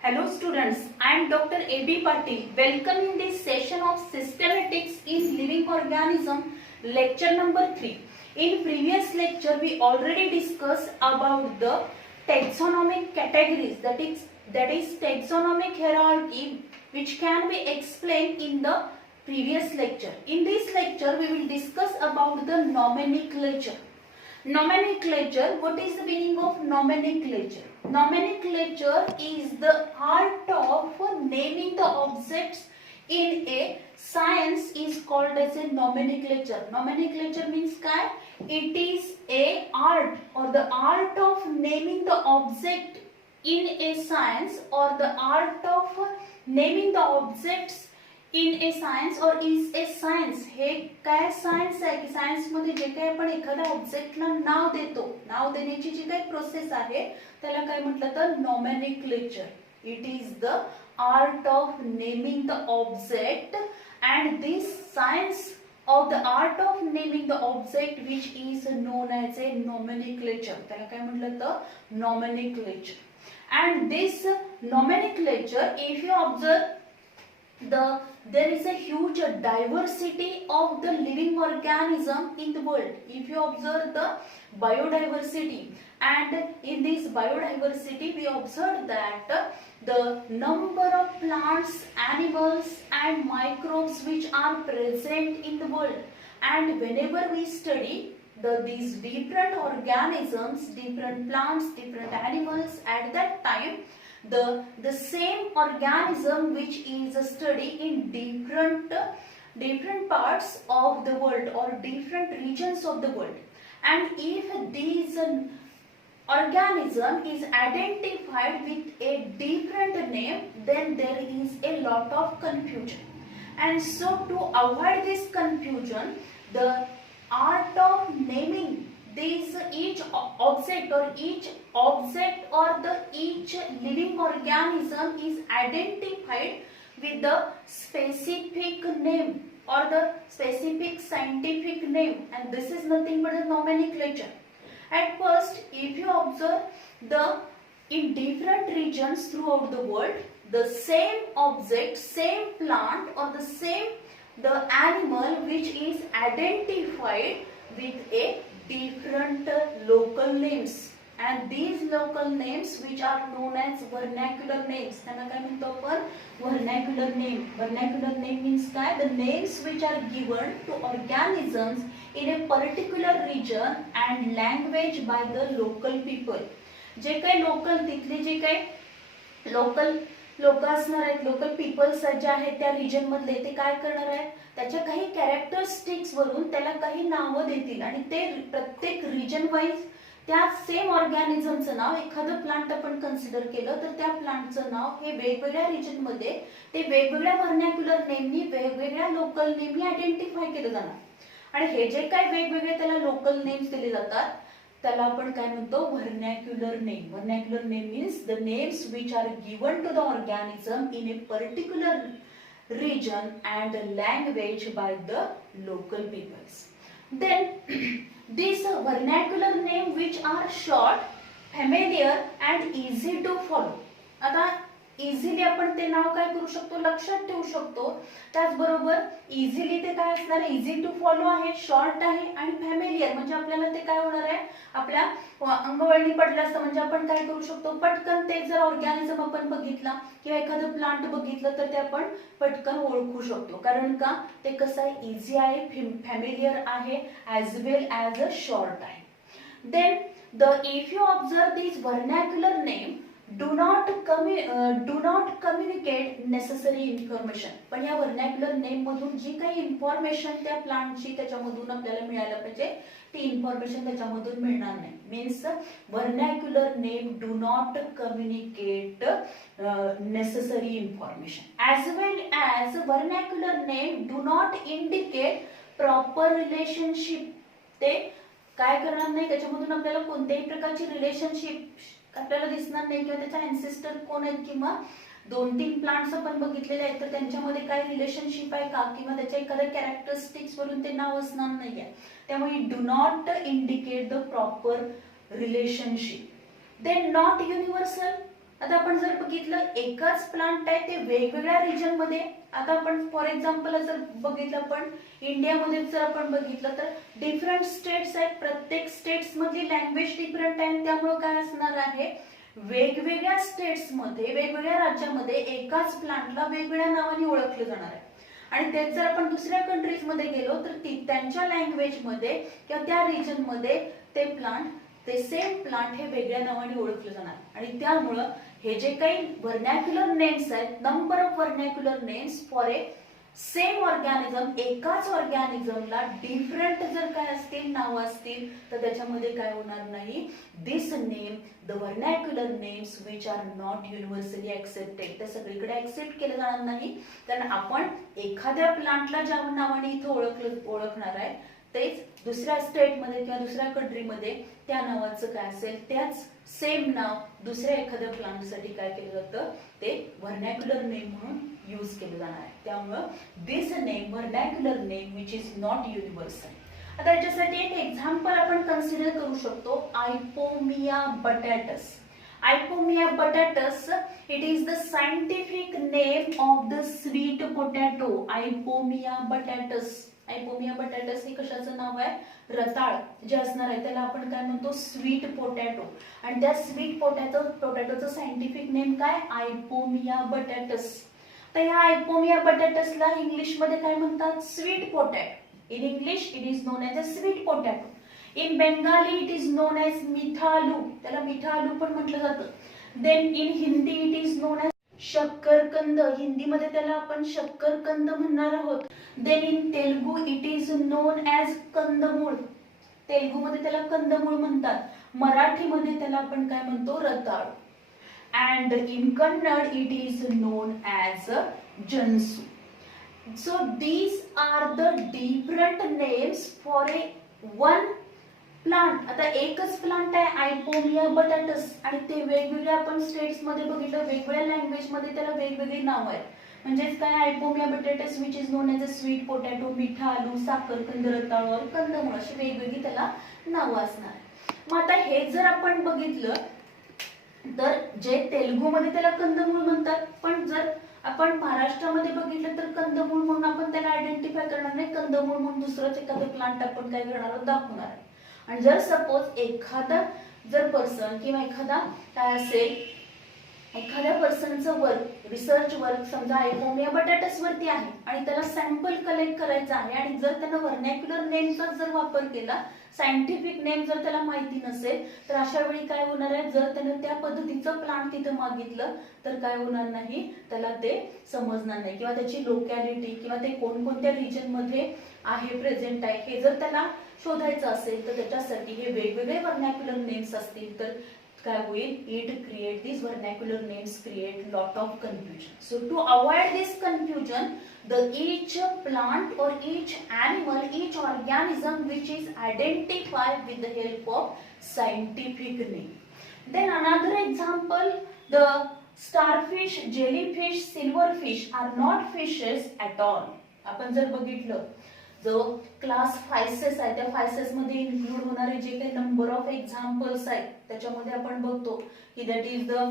Hello students, I am Dr. A.B. Patil. Welcome in this session of Systematics in Living Organism, lecture number 3. In previous lecture, we already discussed about the taxonomic categories, that is taxonomic hierarchy, which can be explained in the previous lecture. In this lecture, we will discuss about the nomenclature. Nomenclature, what is the meaning of nomenclature? Nomenclature is the art of naming the objects in a science is called as a nomenclature. Nomenclature means काय? It is a art or the art of naming the object in a science or the art of naming the objects in A science और is a science. हे काय science आहे की science मध्ये जे काही आपण एखाद्या ऑब्जेक्टला नाव देतो, नाव देण्याची जी काही प्रोसेस आहे त्याला काय म्हटलं तर nomenclature. It is the art of naming the object and this science of the art of naming the object which is known as a nomenclature. त्याला काय म्हटलं तर nomenclature. And this nomenclature, if you observe, there is a huge diversity of the living organism in the world. If you observe the biodiversity, and in this biodiversity we observe that the number of plants, animals and microbes which are present in the world, and whenever we study these different organisms, different plants, different animals, at that time the same organism which is studied in different parts of the world or different regions of the world, and if these organism is identified with a different name, then there is a lot of confusion. And so to avoid this confusion, the art of naming this each object or each living organism is identified with the specific name or the specific scientific name, and this is nothing but a nomenclature. At first, if you observe in different regions throughout the world, the same object, same plant or the animal which is identified with a different local names, and these local names which are known as vernacular names. त्यांना काय म्हणतो आपण? Vernacular name. Vernacular name means काय? The names which are given to organisms in a particular region and language by the local people. जे काही local तिथले जे काही लोक असणार आहेत, लोकल पीपल्स जे आहेत त्या रिजन मधले, ते काय करणार आहेत? त्याच्या काही कॅरेक्टरिस्टिक्स वरून त्याला काही नावं देतील आणि ते प्रत्येक रिजन वाईज त्या सेम ऑर्गॅनिझमचं नाव, एखादं प्लांट आपण कन्सिडर केलं तर त्या प्लांटचं नाव हे वेगवेगळ्या रिजन मध्ये ते वेगवेगळ्या व्हर्नॅक्युलर नेमनी, वेगवेगळ्या लोकल नेमनी आयडेंटिफाय केलं जाणार. आणि हे जे काय वेगवेगळे त्याला लोकल नेम्स दिले जातात त्याला आपण काय म्हणतो? Vernacular name. Vernacular name means the names which are given to the organism in a particular region and language by the local peoples. Then these vernacular name which are short, familiar and easy to follow. आता easily आपण ते नाव काय करू शकतो? लक्षात ठेवू शकतो. त्याचबरोबर इझिली ते काय असणार? इझी टू फॉलो आहे, शॉर्ट आहे आणि फॅमिलियर म्हणजे आपल्याला ते काय होणार आहे? आपल्या अंगवळणी पडलं असतं म्हणजे आपण काय करू शकतो? पटकन ते जर ऑर्गॅनिझम आपण बघितला किंवा एखादं प्लांट बघितलं तर ते आपण पटकन ओळखू शकतो. कारण का? ते कसं आहे? इझी आहे, फॅमिलियर आहे, as well as a short आहे. Then if you observe these vernacular name do not communicate necessary information. पण या व्हर्नॅक्युलर नेम मधून जी काही इन्फॉर्मेशन त्या प्लांटची त्याच्यामधून आपल्याला मिळायला पाहिजे ती इन्फॉर्मेशन त्याच्यामधून मिळणार नाही. Means vernacular name do not communicate necessary information, as well as vernacular name do not indicate proper relationship. ते काय करणार नाही? त्याच्यामधून आपल्याला कोणत्याही प्रकारची रिलेशनशिप आपल्याला दिसणार नाही किंवा त्याचा अँसेस्टर कोण आहेत किंवा 2-3 प्लांट्स आपण बघितलेले आहेत तर त्यांच्यामध्ये काय रिलेशनशिप आहे का किंवा त्याच्या एखाद्या कॅरेक्टरिस्टिक्स वरून ते नाव असणार नाहीये. त्यामुळे do not indicate the proper relationship. Then not universal. आता आपण जर बघितलं एकाच प्लांट आहे ते वेगवेगळ्या रिजन मध्ये, आता आपण फॉर एक्झाम्पल जर बघितलं आपण इंडियामध्ये जर आपण बघितलं तर डिफरंट स्टेट्स आहेत, प्रत्येक स्टेट्स मधली लँग्वेज डिफरंट आहे, त्यामुळे काय असणार आहे वेगवेगळ्या स्टेट्स मध्ये वेगवेगळ्या राज्यामध्ये एकाच प्लांटला वेगवेगळ्या नावाने ओळखलं जाणार आहे. आणि तेच जर आपण दुसऱ्या कंट्रीज मध्ये गेलो तर त्यांच्या लँग्वेज मध्ये किंवा त्या रिजन मध्ये ते प्लांट ते सेम प्लांट हे वेगळ्या नावाने ओळखलं जाणार. आणि त्यामुळं हे जे काही व्हर्नॅक्युलर नेम्स आहेत, number of vernacular names for a same organism, एकाच ऑर्गॅनिझमला डिफरंट जर काय असतील नावं असतील तर त्याच्यामध्ये काय होणार नाही, this name the vernacular names which are not universally accepted, ते सगळीकडे ऍक्सेप्ट केलं जाणार नाही. कारण आपण एखाद्या प्लांटला ज्या नावाने इथं ओळखणार आहे तेच दुसऱ्या स्टेटमध्ये किंवा दुसऱ्या कंट्रीमध्ये त्या नावाचं काय असेल त्याच सेम नाव दुसऱ्या एखाद्या प्लांटसाठी काय केलं जातं ते व्हर्नॅक्युलर नेम म्हणून यूज केलं जाणार आहे. त्यामुळं this name vernacular name which is not universal. आता याच्यासाठी एक एक्झाम्पल आपण कन्सिडर करू शकतो, Ipomoea batatas. Ipomoea batatas it is the scientific name of the sweet potato. Ipomoea batatas, Ipomoea batatas हे कशाचं नाव आहे, रताळ जे असणार आहे त्याला आपण काय म्हणतो स्वीट पोटॅटो. आणि त्या स्वीट पोटॅटोचं सायंटिफिक नेम काय, आयपोमिया बटॅटस. तर या आयपोमिया बटॅटसला इंग्लिश मध्ये काय म्हणतात, sweet potato. In English it is known as a sweet potato. In Bengali it is known as mitha aloo, त्याला मिठा आलू पण म्हटलं जातं. Then in Hindi it is known as shakarkand, हिंदीमध्ये त्याला आपण शक्करकंद म्हणणार आहोत. Then in Telugu it is known as kandamool, तेलुगूमध्ये त्याला कंदमूळ म्हणतात. मराठीमध्ये त्याला आपण काय म्हणतो, रताळ. And in Kannada it is known as janasu. So these are the different names for a one plant. आता एकच प्लांट आहे आयपोमिया बटॅटस आणि ते वेगवेगळ्या आपण स्टेट्स मध्ये बघितलं वेगवेगळ्या लँग्वेज मध्ये त्याला वेगवेगळी नाव आहेत. म्हणजेच काय, Ipomoea batatas which is known as a sweet potato, mitha aloo, साखरकंद, रताळ और कंदमूळ अशी वेगवेगळी त्याला नावं असणार आहे. मग आता हे जर आपण बघितलं तर जे तेलुगूमध्ये त्याला कंदमूळ म्हणतात, पण जर आपण महाराष्ट्रामध्ये बघितलं तर कंदमूळ म्हणून आपण त्याला आयडेंटिफाय करणार नाही, कंदमूळ म्हणून दुसरंच एखादं प्लांट आपण काय करणार आहोत, दाखवणार आहे. आणि जर सपोज एखादा जर पर्सन किंवा एखादा काय असेल एखाद्या पर्सनचं वर्क, रिसर्च वर्क समजा आयपोमिया बटॅटस वरती आहे आणि त्याला सॅम्पल कलेक्ट करायचा आहे आणि जर त्यानं व्हर्नॅक्युलर नेमचा जर वापर केला, सायंटिफिक नेम जर त्याला माहिती नसेल तर अशा वेळी काय होणार आहे, जर त्यानं त्या पद्धतीचं प्लांट तिथं मागितलं तर काय होणार नाही, त्याला ते समजणार नाही किंवा त्याची लोकॅलिटी किंवा ते कोणकोणत्या रिजन मध्ये आहे, प्रेझेंट आहे हे जर त्याला शोधायचं असेल तर त्याच्यासाठी हे वेगवेगळे व्हर्नॅक्युलर नेम्स असतील तर काय होईल, it create this vernacular names create lot of confusion. So to avoid this confusion the each plant or each animal, each organism which is identified with the help of scientific name. Then another example, the starfish, jellyfish, silverfish are not fishes at all. आपण जर बघितलं जो class फायसेस आहे त्या फायसेस मध्ये include होणारे जे काही नंबर ऑफ एक्झाम्पल्स आहेत त्याच्यामध्ये आपण बघतो की दॅट इज द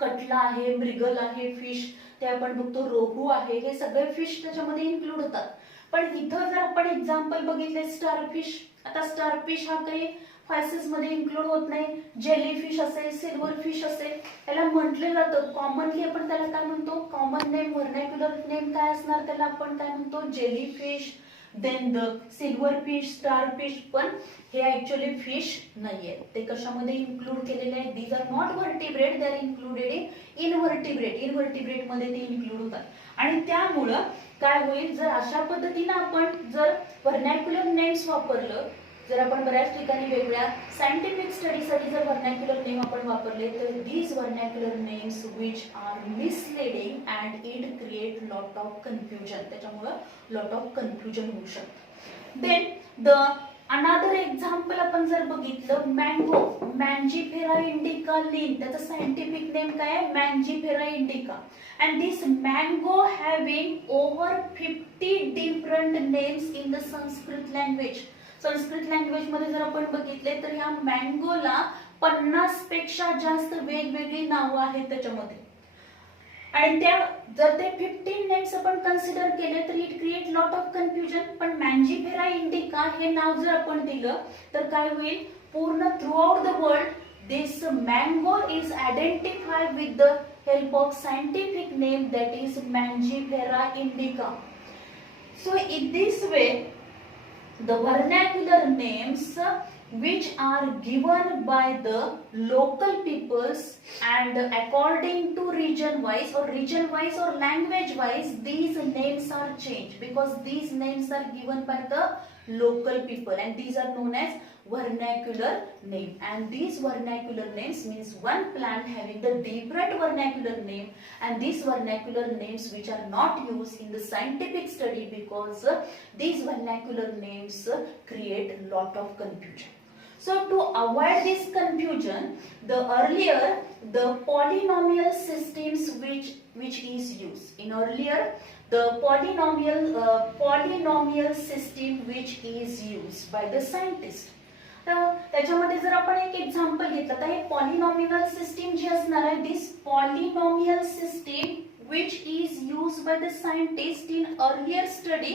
कटला आहे, मृगल आहे, फिश ते आपण बघतो, रोहू आहे, हे सगळे फिश त्याच्यामध्ये इन्क्लूड होतात. पण इथं जर आपण एक्झाम्पल बघितले स्टारफिश, आता स्टारफिश हा काही फायसेस मध्ये इन्क्लूड होत नाही. जेलीफिश असेल, सिल्वरफिश असेल, त्याला म्हटलं जातं कॉमनली आपण त्याला काय म्हणतो, कॉमन नेम व्हर्नॅक्युलर नेम काय असणार त्याला आपण काय म्हणतो, jellyfish, then the silverfish, starfish. पण हे ऍक्च्युअली फिश नाहीये, ते कशामध्ये इन्क्लूड केलेले आहेत, these are not vertebrate, they are included in invertebrate. Invertebrate मध्ये ते इन्क्लूड होतात. आणि त्यामुळं काय होईल, जर अशा पद्धतीने आपण जर व्हर्नॅक्युलर नेम्स वापरलं, जर आपण बऱ्याच ठिकाणी वेगळ्या सायंटिफिक स्टडीसाठी जर व्हर्नॅक्युलर नेम आपण वापरले तर these vernacular names which are misleading and it create lot of confusion. त्याच्यामुळं लॉट ऑफ कन्फ्युजन होऊ शकतं. देन द अनदर एक्झाम्पल आपण जर बघितलं, मँगो, मँजिफेरा इंडिका लीन, त्याचं सायंटिफिक नेम काय आहे, Mangifera indica. And this mango having over 50 different names in the Sanskrit language. Sanskrit language मध्ये जर आपण बघितले तर या मँगोला 50 पेक्षा जास्त वेगवेगळी नावं आहेत त्याच्यामध्ये. आणि त्या जर ते 15 नेम्स आपण कन्सिडर केले तर it create lot of confusion. पण मँजिफेरा इंडिका हे नाव जर आपण दिलं तर काय होईल, पूर्ण through out the world this mango is identified with the help of scientific name that is Mangifera indica. So in this way the vernacular names which are given by the local peoples and according to region wise or language wise, these names are changed because these names are given by the local people and these are known as vernacular name. And these vernacular names means one plant having the different vernacular name, and these vernacular names which are not used in the scientific study because these vernacular names create lot of confusion. So to avoid this confusion, the earlier the polynomial systems which is used in earlier the polynomial system which is used by the scientist. त्याच्यामध्ये जर आपण एक example घेतलं तर हे polynomial system जी असणार आहे, this polynomial system which is used by the scientist in earlier study,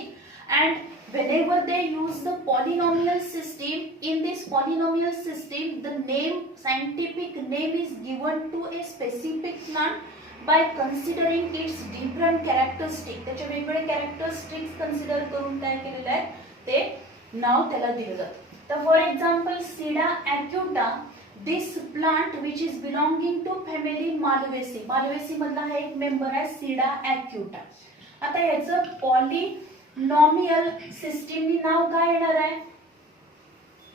and whenever they use the polynomial system, in this polynomial system the name, scientific name is given to a specific plant by considering its different characteristics. त्याचे वेगवेगळे characteristics consider करून काय केलेलं आहे ते नाव त्याला दिलं जातं. तर for example Sida acuta, this plant which is belonging to family Malvaceae, Malvaceae मधला हा एक मेंबर आहे सीडा ॲक्युटा. आता याचं पॉलिनॉमियल सिस्टीमनी नाव काय येणार आहे,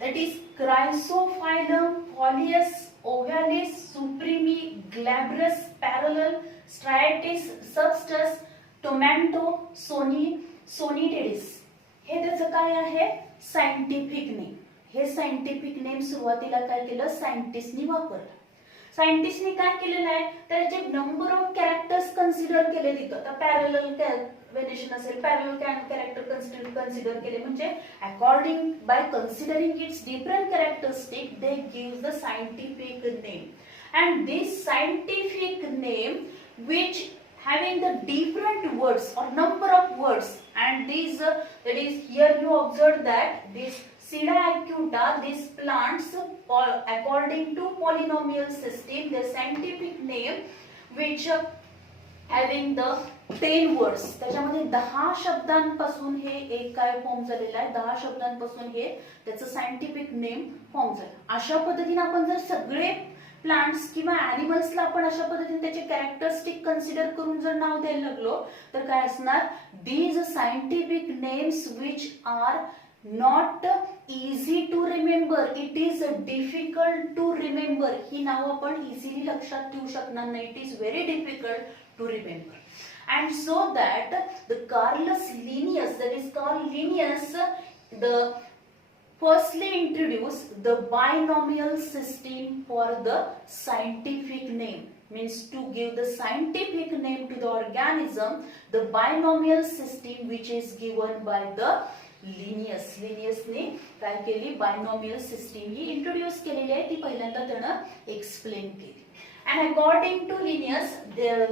दॅट इज क्रायसोफायलम फॉलियस ओव्हॅलिस सुप्रीमी ग्लॅब्रस पॅरलल स्ट्रायटिस सबस्टस टोमॅटो सोनिटेडिस. हे त्याचं काय आहे सायंटिफिक नेम. हे सायंटिफिक नेम सुरुवातीला काय केलं सायंटिस्टनी वापरलं. सायंटिस्टनी काय केलेलं आहे त्याचे नंबर ऑफ कॅरेक्टर्स कन्सिडर केले तिथं. तर पॅरलल व्हेरिएशन असेल, पॅरलल कॅरेक्टर कन्सिडर केले म्हणजे according by considering its different characteristic they give the scientific name. And this scientific name which having the different words or number of words, and these that is here you observe that this Sida acuta, these plants according to polynomial system, the scientific name which having the 10 words. त्याच्यामध्ये 10 शब्दांपासून हे एक काय form झालेला आहे, 10 शब्दांपासून हे त्याचं सायंटिफिक नेम फॉर्म झालं. अशा पद्धतीने आपण जर सगळे प्लांट्स किंवा ॲनिमल्सला आपण अशा पद्धतीने त्याचे कॅरेक्टरिस्टिक कन्सिडर करून जर नाव द्यायला लागलो तर काय असणार, these scientific names which are not easy to remember, it is difficult to remember. ही नाव आपण इझिली लक्षात ठेवू शकणार नाही, it is very difficult to remember. And so that the Carolus Linnaeus, that is Carl Linnaeus, the firstly introduced the binomial system for the scientific name, means to give the scientific name to the organism, the binomial system which is given by the Linnaeus. Linnaeus ने काय केली, binomial system ही introduce केलेली आहे, ती पहिल्यांदा त्यानं explain केली. And according to Linnaeus,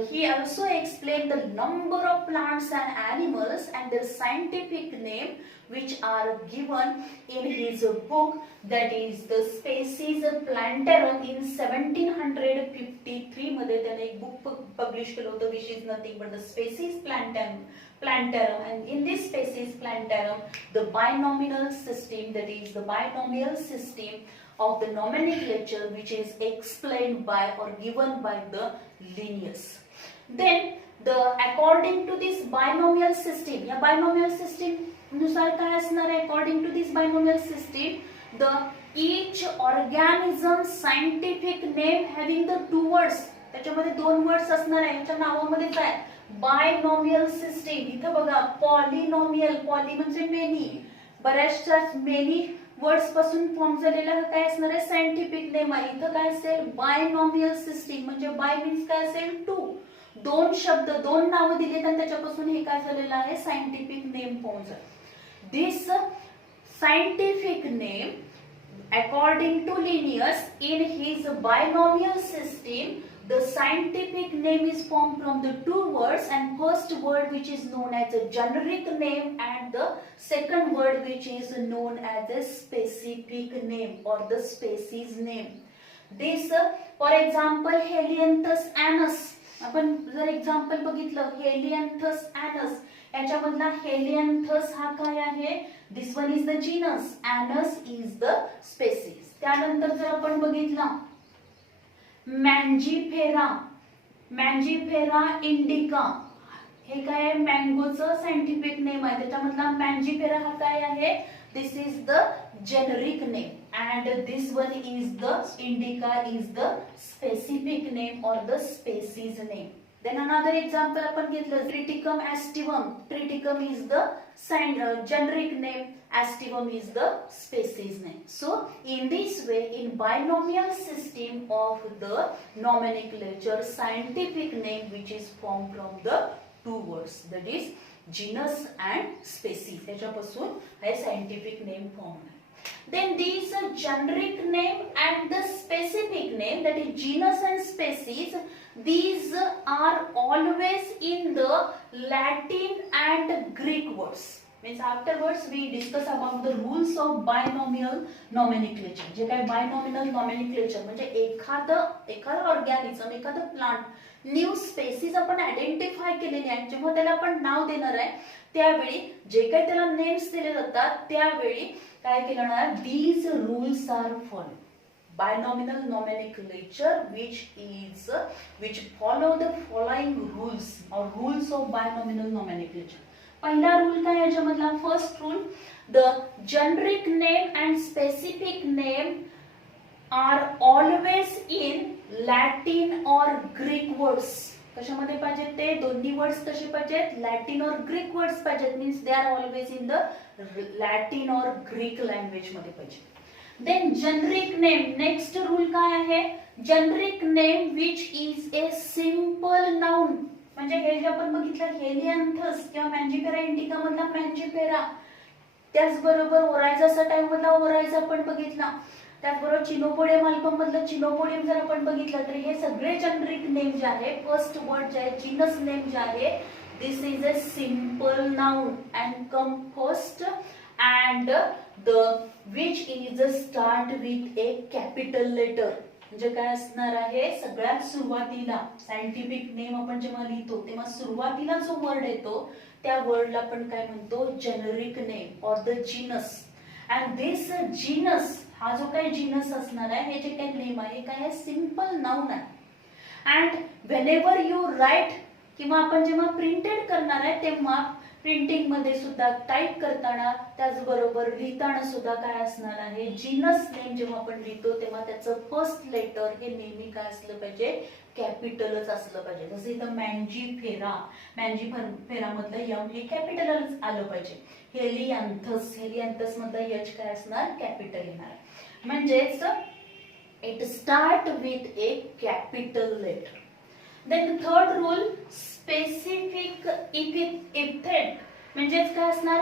he also explained the number of plants and animals and their scientific name which are given in his book, that is the Species Plantarum. In 1753 मध्ये त्याने एक book publish केलं होतं which is nothing but the Species Plantarum, and in this Species Plantarum the binomial system, that is the binomial system of the nomenclature which is explained by or given by the Linnaeus. Then according to this binomial system, या binomial system नुसार काय असणार आहे, according to this binomial system the each organism scientific name having the two words, त्याच्यामध्ये दोन words असणार आहे. याच्या नावामध्ये काय बायनॉमियल सिस्टीम. इथं बघा पॉलिनॉमियल, पॉली म्हणजे मेनी, बऱ्याचशा मेनी वर्ड्स पासून फॉर्म झालेला काय असणार आहे सायंटिफिक नेम आहे. इथं काय असेल बायनॉमियल सिस्टीम, म्हणजे बाय मीन्स काय असेल टू, दोन शब्द दोन नावं दिलेत आणि त्याच्यापासून हे काय झालेलं आहे सायंटिफिक नेम फॉर्म झालं. This scientific name According to Linnaeus, in his binomial system, the scientific name is formed from the two words, and first word which is known as a generic name and the second word which is known as a specific name or the species name. This, for example, Helianthus anus. आपण जर example बघितलं हेलियांथस एनस, याच्यामधला हेलियांथस हा काय आहे, दिस one is the genus, एनस is the spaces. त्यानंतर जर आपण बघितला मँजीफेरा, मँजीफेरा इंडिका, हे काय आहे, मँगोचं सायंटिफिक नेम आहे, त्याच्यामधला मँजीफेरा हा काय आहे, this is the generic name and this one is the indica is the specific name or the species name. Then another example आपण घेतलं Triticum aestivum. Triticum is the generic name, aestivum is the species name. So in this way, in binomial system of the nomenclature, scientific name which is formed from the two words, that is genus and species, त्याच्यापासून हे scientific name formed. Then these generic name and the specific name, that is genus and species, these are always in the Latin and Greek words. Means afterwards we discuss about the rules of binomial nomenclature. जे काय binomial nomenclature म्हणजे एखादं organism, एखादं plant, new spaces आपण identify केलेली आहे, जेव्हा त्याला आपण नाव देणार आहे त्यावेळी जे काही त्याला नेम्स दिले जातात त्यावेळी काय केलं जाणार, these rules are follow. Binomial nomenclature which follow the following rules or rules of binomial nomenclature. पहिला रूल काय याच्यामधला, first rule, the generic name and specific name are always in Latin और ग्रीक वर्ड्स. कशामध्ये पाहिजेत ते दोन्ही words कसे पाहिजेत, लॅटिन और ग्रीक वर्ड्स पाहिजेत. Means they are always in the Latin और ग्रीक लँग्वेज मध्ये पाहिजे. Then generic name, next rule काय आहे, generic name which is a simple noun. म्हणजे हे जे आपण बघितलं हेलियांथस किंवा मँजीफेरा इंडिका मधला मँजीफेरा, त्याचबरोबर ओरायझा टाइम मधला ओरायझा आपण बघितला, त्याचबरोबर चिनोपोडियम अल्बम मधलं चिनोपोडियम जर आपण बघितलं तर हे सगळे जेनरिक नेम जे आहे, फर्स्ट वर्ड जे आहे जीनस नेम जे आहे, this is a simple noun and come first and the which is start with a capital letter. म्हणजे काय असणार आहे, सगळ्यात सुरुवातीला सायंटिफिक नेम आपण जेव्हा लिहितो तेव्हा सुरुवातीला जो वर्ड येतो त्या वर्डला आपण काय म्हणतो, जेनरिक नेम और the genus. And this genus, हा जो काही जीनस असणार आहे, हे जे काही नेम आहे काय आहे, सिंपल नाउन आहे. अँड व्हेनेवर यू राईट, किंवा आपण जेव्हा प्रिंटेड करणार आहे तेव्हा प्रिंटिंग मध्ये सुद्धा टाइप करताना त्याचबरोबर लिहिताना सुद्धा काय असणार आहे, जीनस नेम जेव्हा आपण लिहितो तेव्हा त्याचं फर्स्ट लेटर हे नेहमी काय असलं पाहिजे, कॅपिटलच असलं पाहिजे. जसे इथं मँजीफेरा, मँजीफेरा मधलं एम हे कॅपिटलच आलं पाहिजे. हेलियांथस, हेलियांथस मधलं एच काय असणार, कॅपिटल येणार. म्हणजेच it start with a capital letter. Then third rule, specific epithet, म्हणजेच काय असणार,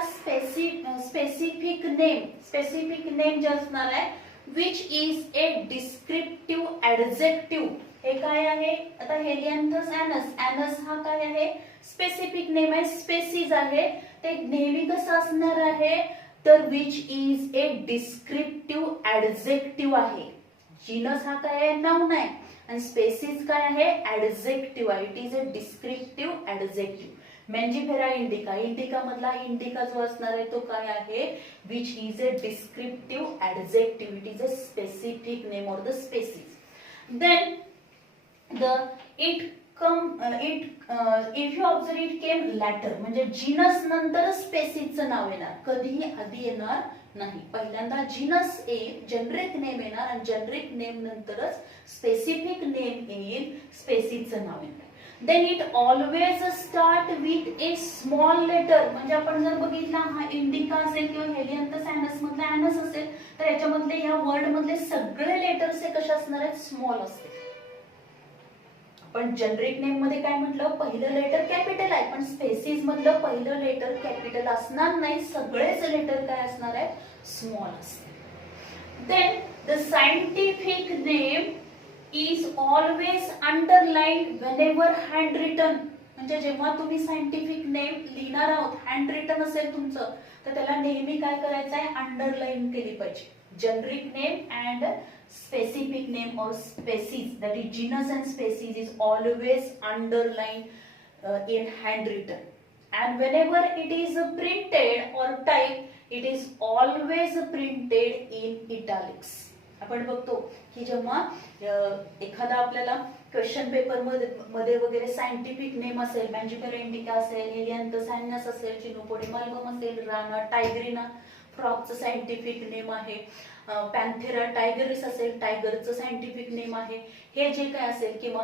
स्पेसिफिक नेम. स्पेसिफिक नेम जे असणार आहे which is A descriptive adjective. हे काय आहे, आता हेलियांथस एनस, एनस हा काय आहे, स्पेसिफिक नेम आहे, स्पेसिस आहे. ते नेहमी कसं असणार आहे, तर which is A descriptive adjective आहे. जीनस हा काय आहे, नाउन आहे, आणि स्पेसिस काय आहे, ऍडजेक्टिव्ह आहे. It is a descriptive adjective. Mangifera indica, indica मधला इंडिका जो असणार आहे तो काय आहे, which is a descriptive adjective. It is a specific name or the species. Then if you observe it came later, म्हणजे जीनस नंतर स्पेसिसचं नाव येणार, कधीही आधी येणार नाही. पहिल्यांदा जीनस येईल, जेनरिक नेम येणार, आणि जेनरिक नेम नंतरच स्पेसिफिक नेम येईल, स्पेसिसचं नाव येणार. Then it always start with a small letter. म्हणजे आपण जर बघितला हा इंडिका असेल किंवा हेलियांथस एनस मधला एनस असेल तर याच्यामधले या वर्ड मधले सगळे लेटर्स हे कसे असणार आहेत, स्मॉल असतील. पण जेनरिक नेम मध्ये काय म्हटलं, पहिलं लेटर कॅपिटल आहे, पण स्पेसिस मधलं पहिलं लेटर कॅपिटल असणार नाही, सगळेच लेटर काय असणार आहेत, स्मॉल असतील. Then the scientific name is always underlined whenever handwritten. म्हणजे जेव्हा तुम्ही सायंटिफिक नेम लिहिणार आहोत, हँड रिटन असेल तुमचं, तर त्याला नेहमी काय करायचं आहे, अंडरलाईन केली पाहिजे. Generic name and specific name or species, that is genus and species, is always underlined in handwritten. And whenever it is printed or typed, it is always printed in italics. आपण बघतो की जेव्हा एखादा आपल्याला question paper मध्ये वगैरे scientific name असेल, मँजिफेरा indica असेल, हेलियांथस असेल, चिनोपोडियम असेल, राना टायग्रिना फ्रॉगचं सायंटिफिक नेम आहे, पॅन्थेरा टायगरिस असेल, टायगरचं सायंटिफिक नेम आहे, हे जे काय असेल, किंवा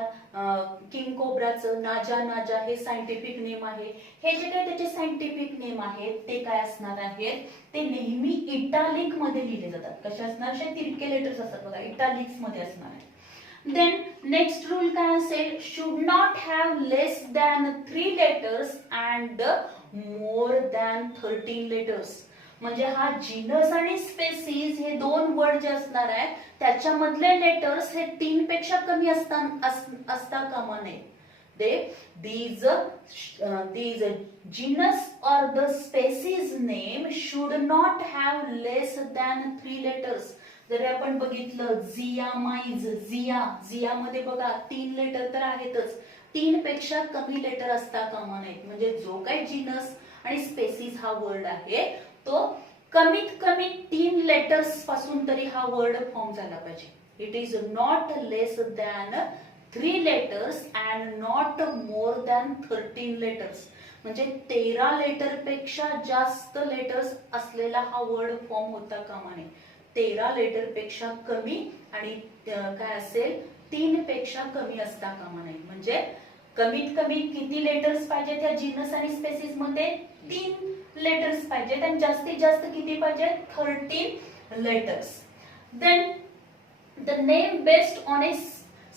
किंग कोब्राचं नाजा हे सायंटिफिक नेम आहे, हे जे काय त्याचे सायंटिफिक नेम आहेत ते काय असणार आहेत, ते नेहमी इटालिक मध्ये लिहिले जातात. कशा असणार, असे तिरके लेटर्स असतात बघा, इटालिक्स मध्ये असणार आहे. देन नेक्स्ट रूल काय असेल, should not have less than 3 letters and more than 13 letters. म्हणजे हा जीनस आणि स्पेसीज हे दोन वर्ड जे असणार आहे त्याच्यामधले लेटर्स हे 3 पेक्षा कमी असता कामा नये. These genus or the species name should not have less than 3 letters. जर आपण बघितलं झियामाइज, झिया मध्ये बघा 3 लेटर तर आहेतच, 3 पेक्षा कमी लेटर असता कामा नयेत. म्हणजे जो काही जीनस आणि स्पेसीज हा वर्ड आहे तो कमीत कमी 3 लेटर्स पासून तरी हा वर्ड फॉर्म झाला पाहिजे. It is not less than 3 letters and not more than 13 letters. म्हणजे 13 लेटर पेक्षा जास्त लेटर्स असलेला हा वर्ड फॉर्म होता कामा नये. 13 लेटर पेक्षा कमी आणि काय असेल 3 पेक्षा कमी असता कामा नये. म्हणजे कमीत कमी किती लेटर्स पाहिजे त्या जीनस आणि स्पेसीज मध्ये, 3 लेटर्स पाहिजेत, आणि जास्तीत जास्त किती पाहिजे, 13 letters. Then the name based on a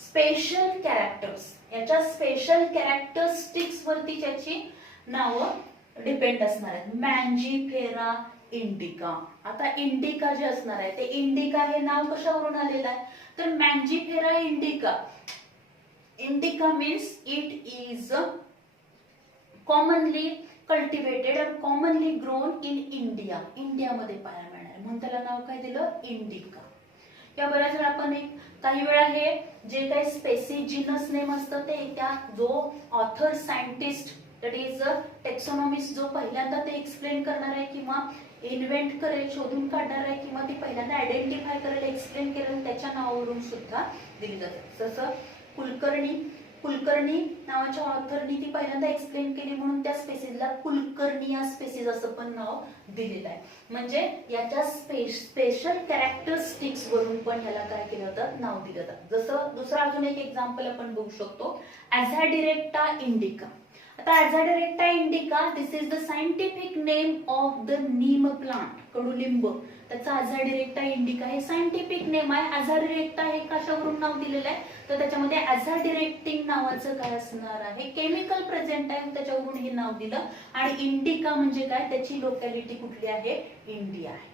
special characters. याच्या स्पेशल कॅरेक्टरिस्टिक्स वरती त्याची नावं डिपेंड असणार आहेत. मँजिफेरा इंडिका. आता इंडिका जे असणार आहे ते इंडिका हे नाव कशावरून आलेलं आहे, तर Mangifera indica. Indica means it is commonly cultivated और कॉमनली ग्रोन इन इंडिया. इंडियामध्ये पाहायला मिळणार म्हणून त्याला नाव काय दिलं, इंडिका. या बऱ्याच वेळा आपण काही वेळा हे जे काही स्पेसिस जीनस नेम असतं ते त्या जो author scientist that is taxonomist जो पहिल्यांदा ते एक्सप्लेन करणार आहे किंवा इन्व्हेंट करेल, शोधून काढणार आहे, किंवा ती पहिल्यांदा आयडेंटिफाय करेल, एक्सप्लेन करेल, त्याच्या नावावरून सुद्धा दिली जाते. जसं कुलकर्णी नावाच्या ऑथरनी ती पहिल्यांदा एक्सप्लेन केली म्हणून त्या स्पेसिसला कुलकर्णिया स्पेसिस असं पण नाव दिलेलं आहे. म्हणजे याच्या स्पेशल कॅरेक्टरिस्टिक्स वरून पण याला काय केलं जातं, नाव दिलं जातं. जसं दुसरा अजून एक एक्झाम्पल आपण बघू शकतो, ॲझॅडिरेक्टा इंडिका. आता Azadirachta indica this is the scientific name of the neem plant, कडुलिंब. त्याचा ॲझॅडिरेक्टा इंडिका हे सायंटिफिक नेम आहे. ॲझॅडिरेक्टा हे कशावरून नाव दिलेलं आहे, तर त्याच्यामध्ये ॲझॅडिरेक्टिंग नावाचं काय असणार आहे, केमिकल प्रेझेंट आहे, त्याच्यावरून हे नाव दिलं. आणि इंडिका म्हणजे काय, त्याची लोकॅलिटी कुठली आहे, इंडिया आहे.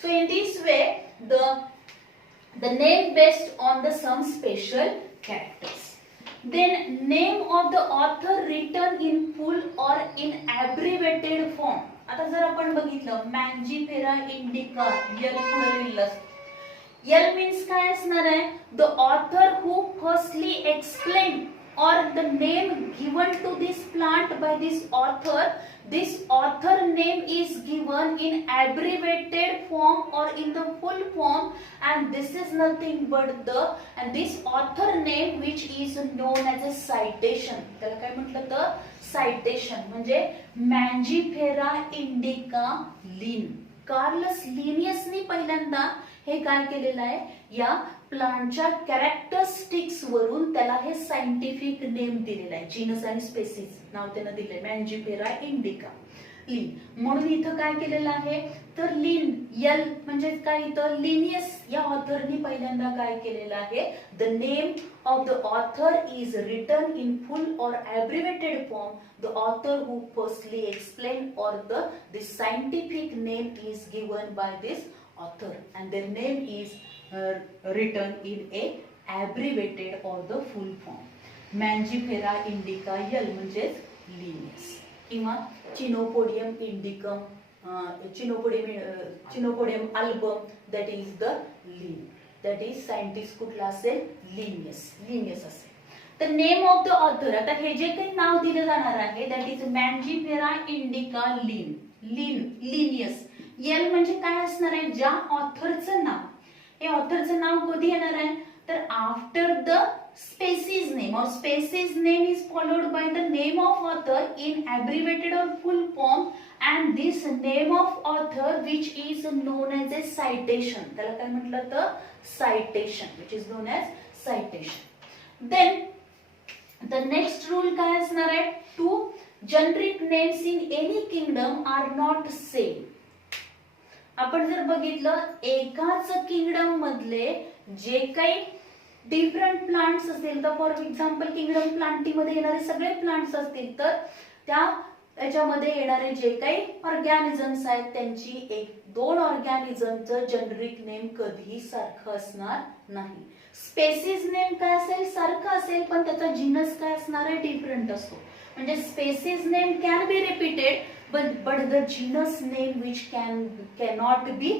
So in this way the name based on the some special characters. Then name of the author written in full or in abbreviated form. आता जर आपण बघितलं मँजिफेरा इंडिका, यल पुढे लिहिलं. यल मीन्स काय असणार आहे, the author who firstly explain or the name given to this plant by this author name is given in abbreviated form or in the full form, and this is nothing but this author name which is known as a citation. त्याला काय म्हटलं तर citation. म्हणजे मँजिफेरा indica लिन. Carolus लिनियसनी पहिल्यांदा हे काय केलेलं आहे, या प्लांटच्या कॅरेक्टरिस्टिक्स वरून त्याला हे सायंटिफिक नेम दिलेलं आहे. जीनस आणि स्पेसिस नाव त्यानं दिले मँजिफेरा इंडिका लिन. म्हणून इथं काय केलेलं आहे, तर लिन यल म्हणजे काय, इथं लिनियस या ऑथरनी पहिल्यांदा काय केलेलं आहे, the name of the author is written in full और abbreviated form. The author who firstly explain और the scientific name is given by this author, and their name is written in a abbreviated or the full form. Mangifera indica L म्हणजेच Linnaeus, किंवा Chenopodium indicum, Chenopodium album, that is the Linn, that is scientist कुठला असेल, Linnaeus असेल. तर name of the author, आता हे जे काही नाव दिलं जाणार आहे that is Mangifera indica Linnaeus. L म्हणजे काय असणार आहे, ज्या ऑथरचं नाव, हे ऑथरचं नाव कधी येणार आहे, तर after the species name or species name is followed by the name of author in abbreviated or full form, and this name of author which is known as a citation, त्याला काय म्हटलं तर citation, which is known as citation. Then the next rule काय असणार आहे, two generic names in any kingdom are not same. आपण जर बघितलं एकाच किंगडम मधले जे काही डिफरंट प्लांट्स असतील, तर फॉर एक्झाम्पल किंगडम प्लांटी मध्ये येणारे सगळे प्लांट्स असतील, तर त्याच्यामध्ये येणारे जे काही ऑर्गॅनिझम्स आहेत त्यांची एक दोन ऑर्गॅनिझमचं जेनरिक नेम कधीही सारखं असणार नाही. स्पेसिस नेम काय असेल, सारखं असेल, पण त्याचा जीनस काय असणार आहे, डिफरंट असतो. म्हणजे species name can be repeated but the genus name which cannot be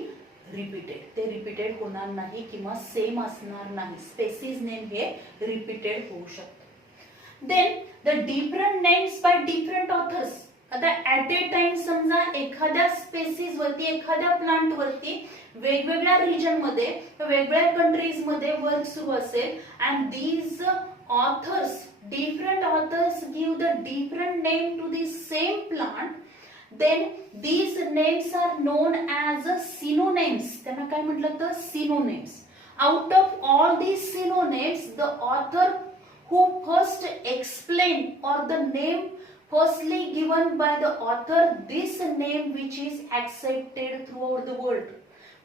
repeated, ते रिपीटेड होणार नाही किंवा सेम असणार नाही. स्पेसिस नेम हे रिपीटेड होऊ शकतं. Then the different names by different authors. आता ऍट ए टाइम समजा एखाद्या स्पेसिस वरती, एखाद्या प्लांट वरती वेगवेगळ्या रिजन मध्ये, वेगवेगळ्या कंट्रीज मध्ये वर्क सुरू असेल, and these authors, different authors give the different name to the same plant, then these names are known as synonyms. त्यांना काय म्हटलं तर synonyms. Out of all these synonyms, the author who first explained or the name firstly given by the author, this name which is accepted throughout the world.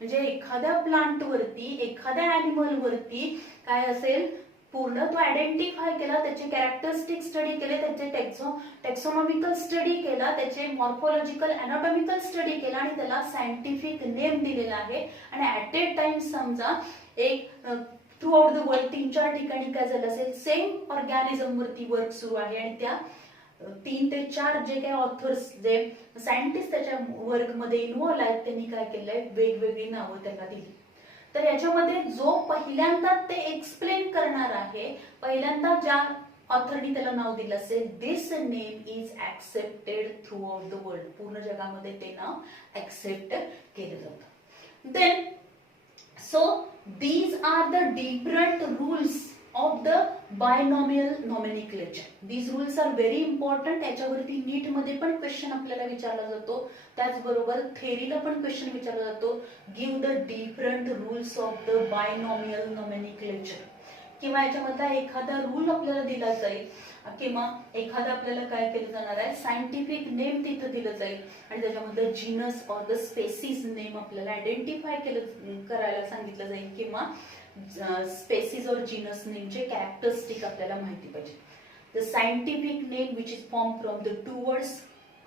म्हणजे एखाद्या plant वरती, एखाद्या animal वरती काय असेल, पूर्ण तो आयडेंटिफाय केला, त्याचे कॅरेक्टरिस्टिक स्टडी केले, त्याचे टेक्सोनॉमिकल स्टडी केला, त्याचे मॉर्फोलॉजिकल अनाटॉमिकल स्टडी केला, आणि त्याला सायंटिफिक नेम दिलेला आहे. आणि ऍट ए टाइम समजा एक थ्रू आउट द वर्ल्ड 3-4 ठिकाणी काय झालं असेल, सेम ऑर्गॅनिझम वरती वर्क सुरू आहे, आणि त्या 3 ते 4 जे काही ऑथर्स, जे सायंटिस्ट त्याच्या वर्क मध्ये इन्व्हॉल्व आहेत, त्यांनी काय केलंय, वेगवेगळी नावं त्याला दिली. तर याच्यामध्ये जो पहिल्यांदा ते एक्सप्लेन करणार आहे, पहिल्यांदा ज्या ऑथरनी त्याला नाव दिलं असेल, this name is accepted throughout the world, पूर्ण जगामध्ये ते नाव ऍक्सेप्ट केलं जातं. Then so these are the different rules of the binomial nomenclature. These rules are very important. याच्यावरती नीट मध्ये पण क्वेश्चन आपल्याला विचारला जातो, त्याचबरोबर थेरीला पण क्वेश्चन विचारला जातो. Give the different rules of the binomial nomenclature. किंवा याच्यामधला एखादा रूल आपल्याला दिला जाईल, किंवा एखादा आपल्याला काय केलं जाणार आहे, सायंटिफिक नेम तिथं दिलं जाईल, आणि त्याच्यामध्ये genus or the species name आपल्याला आयडेंटिफाय करायला सांगितलं जाईल, किंवा स्पेसिस और जीनस नेमचे कॅरेक्टरिस्टिक आपल्याला माहिती पाहिजे. The scientific name which is form from the 2 words.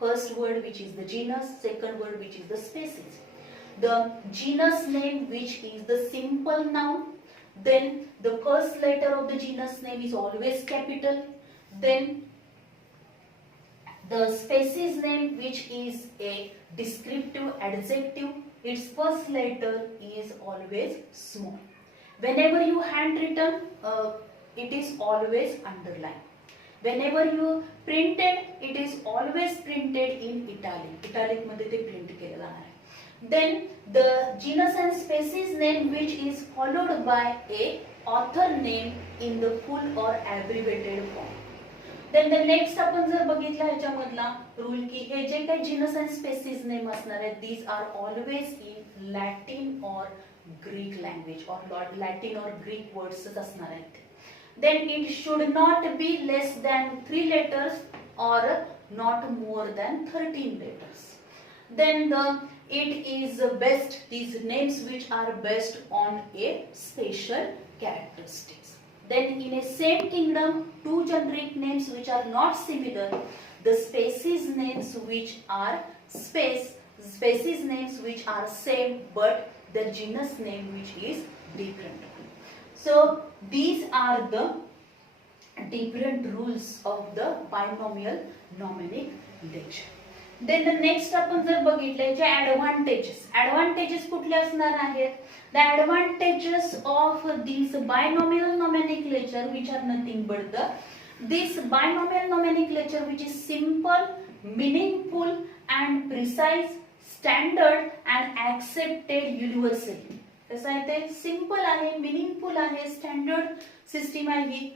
First word which is the genus, second word which is the species. The genus name which is the simple noun, then the first letter of the genus name is always capital. Then the species name which is a descriptive adjective, its first letter is always small. Whenever you handwritten, it is always underlined. Whenever you printed, it is always printed in italic. Italic मध्ये ते print केलं जाणार आहे. Then the genus and species name which is followed by a author name in the full or abbreviated form. Then the next आपण जर बघितलं ह्याच्यामधला rule की हे जे काही जीनस अँड स्पेसिस नेम असणार आहेत, these are always in Latin or Greek language or Latin or Greek words असणार आहेत. Then it should not be less than 3 letters or not more than 13 letters. Then it is best, these names which are based on a special characteristics. Then in a same kingdom, 2 generic names which are not similar, the species names which are species names which are same but their genus name which is different. So these are the different rules of the binomial nomenclature. Then the next आपण जर बघितले जे advantages कुठले असणार आहेत? The advantages of these binomial nomenclature which are nothing but this binomial nomenclature which is simple, meaningful and precise, standard and accepted universally. कसं आहे ते? सिंपल आहे, मिनिंगफुल आहे, स्टँडर्ड सिस्टीम आहे ही,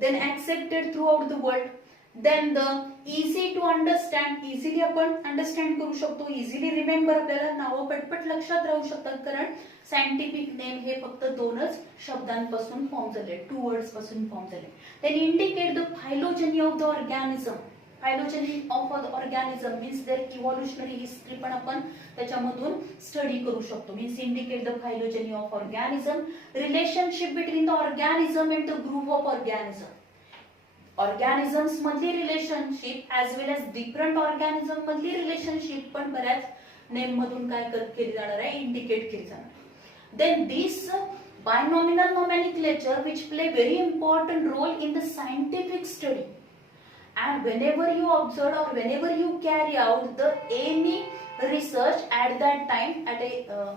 then accepted throughout the world, then the easy to understand, easily आपण understand करू शकतो, easily remember, आपल्याला नावं पटपट लक्षात राहू शकतात कारण सायंटिफिक नेम हे फक्त दोनच शब्दांपासून फॉर्म झाले, 2 वर्ड्स पासून फॉर्म झाले. then indicate the phylogeny of the organism. Phylogeny of the organism means their evolutionary history पण आपण त्याच्यामधून स्टडी करू शकतो. means indicate the phylogeny of organism, relationship between the organism and the group of organism. Organisms मधली relationship as well as different organism मधली relationship पण बऱ्याच name मधून काय केली जाणार आहे? इंडिकेट केली जाणार. then this binomial nomenclature which play very important role in the scientific study. And whenever you observe or whenever you carry out the any research at that time at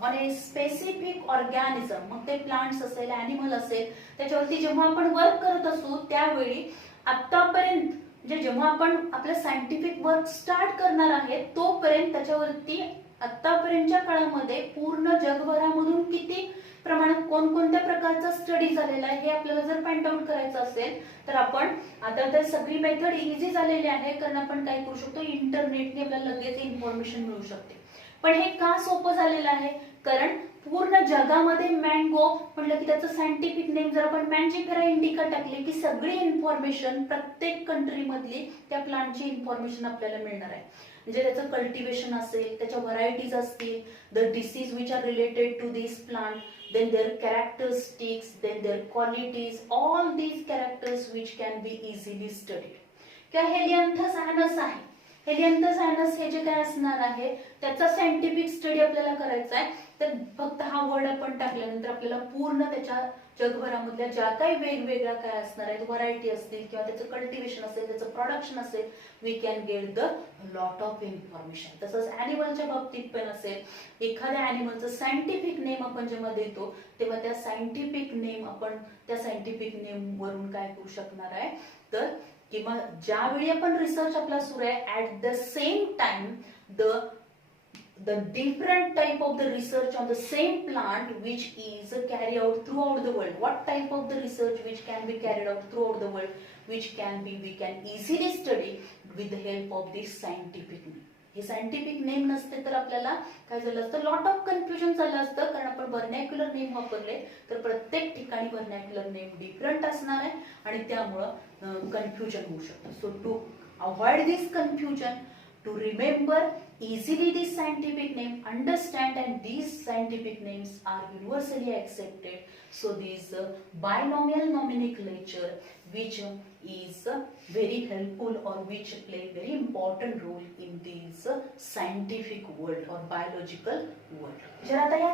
on a specific organism, मग ते plants असेल, animal असेल, त्याच्यावरती जेव्हा आपण work करत असू त्यावेळी आतापर्यंत जेव्हा आपण आपलं सायंटिफिक वर्क स्टार्ट करणार आहे तोपर्यंत त्याच्यावरती आतापर्यंतच्या काळामध्ये पूर्ण जगभरामधून किती प्रमाणात कोणकोणत्या प्रकारचा स्टडी झालेला आहे हे आपल्याला जर फाइंड आउट करायचं असेल तर आपण आता तर सगळी मेथड इझी झालेली आहे कारण आपण काय करू शकतो? इंटरनेटने आपल्याला लगेच इन्फॉर्मेशन मिळू शकते. पण हे का सोपं झालेलं आहे? कारण पूर्ण जगामध्ये मँगो म्हटलं की त्याचं सायंटिफिक नेम जर आपण मँजिफेरा इंडिका टाकले की सगळी इन्फॉर्मेशन प्रत्येक कंट्री मधली त्या प्लांटची इन्फॉर्मेशन आपल्याला मिळणार आहे. म्हणजे त्याचं कल्टिवेशन असेल, त्याच्या व्हरायटीज असतील, the disease which are related to this plant, then their characteristics, then their qualities, all these characters which can be easily studied. क्या हेलियांथस ॲनस आहे, हेलियांथस ॲनस हे जे काय असणार आहे त्याचा सायंटिफिक स्टडी आपल्याला करायचा आहे तर फक्त हा वर्ड आपण टाकल्यानंतर आपल्याला पूर्ण त्याच्या जगभरामधल्या ज्या काही वेगवेगळ्या काय असणार आहेत व्हरायटी असतील किंवा त्याचं कल्टिवेशन असेल, त्याचं प्रोडक्शन असेल, we can get the lot of information. तसंच ॲनिमलच्या बाबतीत पण असेल, एखाद्या ॲनिमलचं सायंटिफिक नेम आपण जेव्हा देतो तेव्हा त्या सायंटिफिक नेम आपण त्या सायंटिफिक नेम वरून काय करू शकणार आहे तर किंवा ज्यावेळी आपण रिसर्च आपला सुरू आहे at the same time the different type of the research on the same plant which is carried out throughout the world. What type of the research which can be carried out throughout the world which we can easily study with the help of this scientific name. हे scientific name नसते तर आपल्याला काय झालं असतं? Lot of confusion झालं असतं कारण आपण व्हर्नॅक्युलर नेम वापरले तर प्रत्येक ठिकाणी व्हर्नॅक्युलर नेम डिफरंट असणार आहे आणि त्यामुळं कन्फ्युजन होऊ शकतं. So to avoid this confusion, to remember easily this scientific name, understand and these scientific names are universally accepted. So this binomial nomenclature which is very helpful or which play very important role in this scientific world or biological world. जर आता या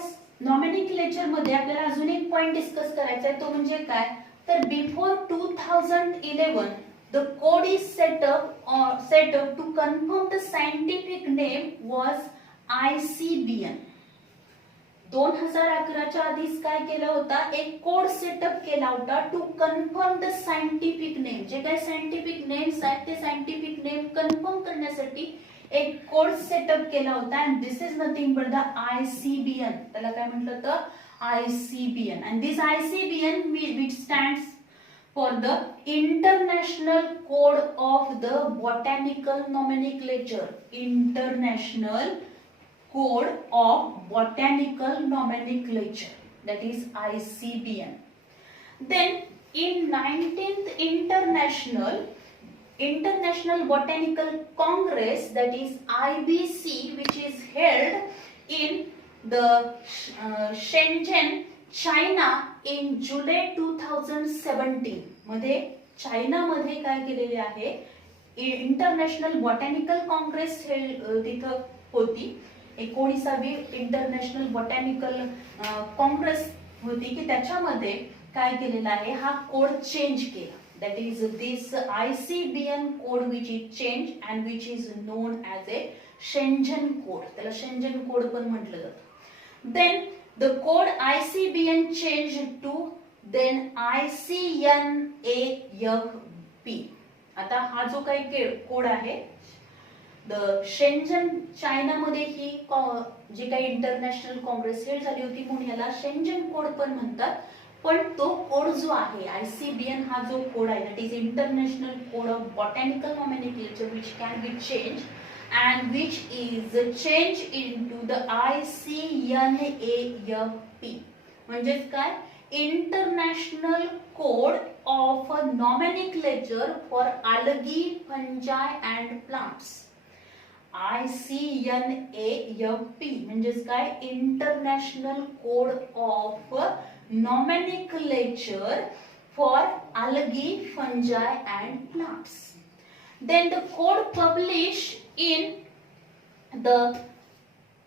nomenclature मध्ये आपल्याला अजून एक point discuss करायचा आहे तो म्हणजे काय तर before 2011 the code is set up to confirm the scientific name was ICBN. 2011च्या आधीच काय केलं होता एक कोड सेटअप केला होता to confirm the scientific name. जे काही सायंटिफिक नेम्स आहेत ते सायंटिफिक नेम कन्फर्म करण्यासाठी एक कोड सेटअप केला होता and this is nothing but the ICBN. त्याला काय म्हटलं तर ICBN and this ICBN which stands for the International Code of the Botanical Nomenclature. International Code of Botanical Nomenclature, that is ICBN. Then in 19th International Botanical Congress, that is IBC, which is held in the Shenzhen, China in जुलै 2017 मध्ये China मध्ये काय केलेले आहे international botanical Congress तिथं होती 19वी international botanical Congress होती की त्याच्यामध्ये काय केलेलं आहे, हा कोड चेंज केला. That is this ICBN code which is change and which is known as a Shenzhen code. त्याला शेंझन कोड पण म्हटलं जातं. Then the code ICBN change to then ICNAFP. आता हा जो काही कोड आहे, द शेंझन चायनामध्ये ही जी काही इंटरनॅशनल काँग्रेस हेड झाली होती म्हणून याला शेंझन कोड पण म्हणतात. पण तो कोड जो आहे ICBN हा जो कोड आहे that is international code of botanical nomenclature which can be change and which is changed into the ICNAFP. म्हणजेच काय, international code of nomenclature for algae, fungi and plants. ICNAFP म्हणजेच काय, international code of nomenclature for algae, fungi and plants. Then the code published in the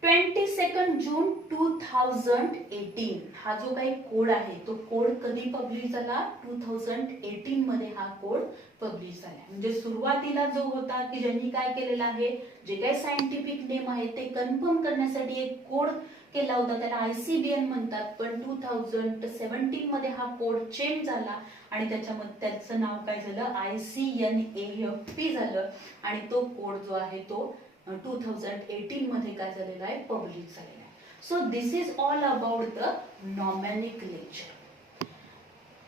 22nd June 2018. हा जो काही code आहे तो code कधी पब्लिश झाला, 2018 मध्ये हा कोड पब्लिश झाला. म्हणजे सुरुवातीला जो होता की ज्यांनी काय केलेलं आहे, जे काही सायंटिफिक नेम आहे ते कन्फर्म करण्यासाठी एक कोड केला होता, त्याला ICBN म्हणतात. पण 2017 मध्ये हा कोड चेंज झाला आणि त्याच्यामध्ये त्याचं नाव काय झालं, ICNAFP झालं. आणि तो कोड जो आहे तो 2018 मध्ये काय झालेला आहे, पब्लिश झालेला आहे. So this is all about the nomenclature.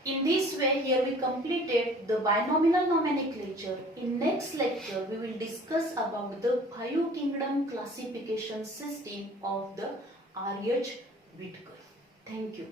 In this way, here we completed the binomial nomenclature. In next lecture, we will discuss about the five kingdom classification system of the RH Whittaker. Thank you.